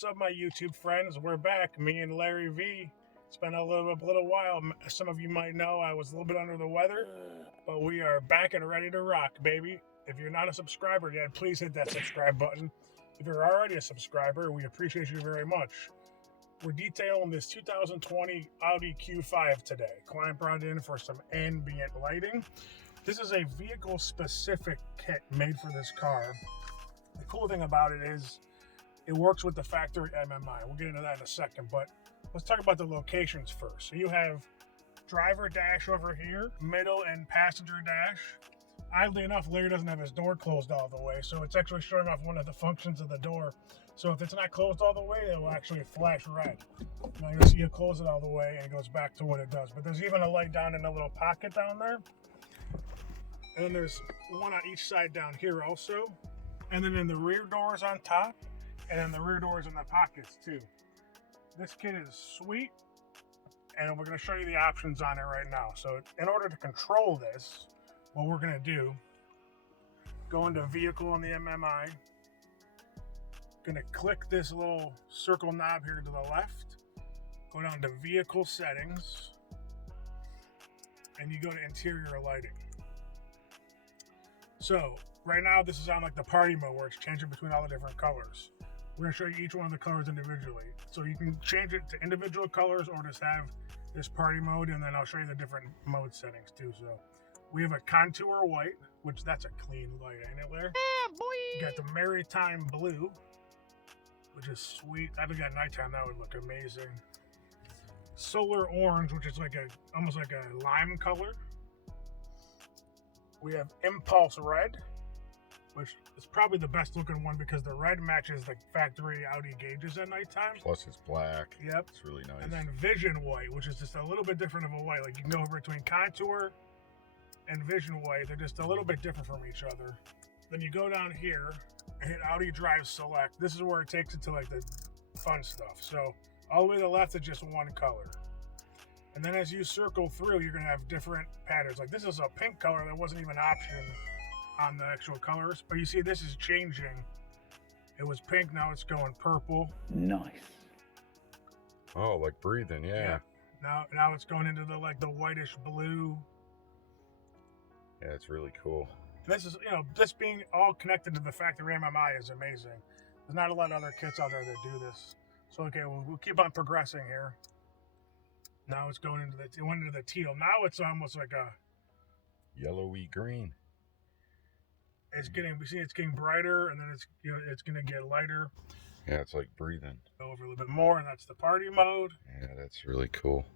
What's up, my YouTube friends? We're back, me and Larry V. It's been a little while. Some of you might know I was a little bit under the weather, but we are back and ready to rock, baby. If you're not a subscriber yet, please hit that subscribe button. If you're already a subscriber, we appreciate you very much. We're detailing this 2020 Audi Q5 today. Client brought in for some ambient lighting. This is a vehicle-specific kit made for this car. The cool thing about it is it works with the factory MMI. We'll get into that in a second, but let's talk about the locations first. So you have driver dash over here, middle and passenger dash. Oddly enough, Larry doesn't have his door closed all the way, so it's actually showing off one of the functions of the door. So if it's not closed all the way, it will actually flash red. Now you'll see you close it all the way and it goes back to what it does. But there's even a light down in a little pocket down there. And then there's one on each side down here also. And then in the rear doors on top, and then the rear doors in the pockets too. This kit is sweet, and we're going to show you the options on it right now. So in order to control this, what we're going to do, go into vehicle on the MMI, going to click this little circle knob here to the left, go down to vehicle settings, and you go to interior lighting. So right now this is on like the party mode where it's changing between all the different colors. We're going to show you each one of the colors individually. So you can change it to individual colors or just have this party mode, and then I'll show you the different mode settings too. So we have a contour white, which that's a clean light, ain't it, Larry? Yeah, boy! You got the maritime blue, which is sweet. I think at nighttime that would look amazing. Solar orange, which is like almost like a lime color. We have impulse red, which is probably the best looking one because the red matches the factory Audi gauges at nighttime. Plus it's black. Yep. It's really nice. And then vision white, which is just a little bit different of a white. Like you can go between contour and vision white. They're just a little bit different from each other. Then you go down here and hit Audi Drive Select. This is where it takes it to like the fun stuff. So all the way to the left is just one color. And then as you circle through, you're going to have different patterns. Like this is a pink color that wasn't even an option on the actual colors, but you see this is changing. It was pink, now it's going purple. Nice. Oh, like breathing, yeah. Now it's going into the like the whitish blue. Yeah, it's really cool. This is, this being all connected to the factory MMI is amazing. There's not a lot of other kits out there that do this. So okay, we'll keep on progressing here. Now it's going into it went into the teal. Now it's almost like a Yellowy green. it's getting brighter, and then it's gonna get lighter. Yeah, it's like breathing. Go over a little bit more, and that's the party mode. Yeah, that's really cool.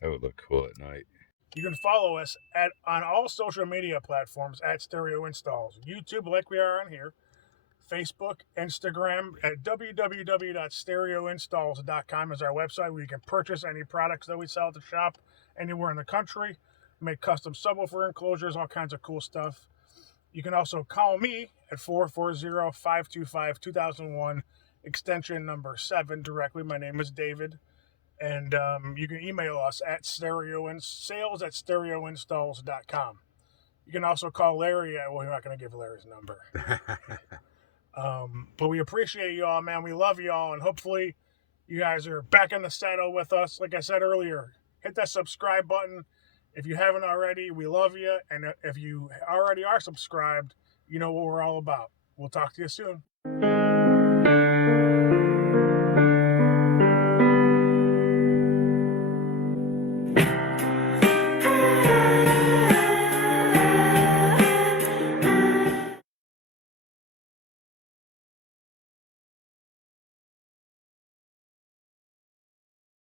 That would look cool at night. You can follow us on all social media platforms at Stereo Installs. YouTube, like we are on here. Facebook, Instagram at www.stereoinstalls.com is our website where you can purchase any products that we sell at the shop anywhere in the country. Make custom subwoofer enclosures, all kinds of cool stuff. You can also call me at 440-525-2001, extension number 7 directly. My name is David. And you can email us at sales@stereoinstalls.com. You can also call Larry at, well, we're not going to give Larry's number. But we appreciate you all, man. We love you all, and hopefully you guys are back in the saddle with us. Like I said earlier, hit that subscribe button. If you haven't already, we love you. And if you already are subscribed, you know what we're all about. We'll talk to you soon.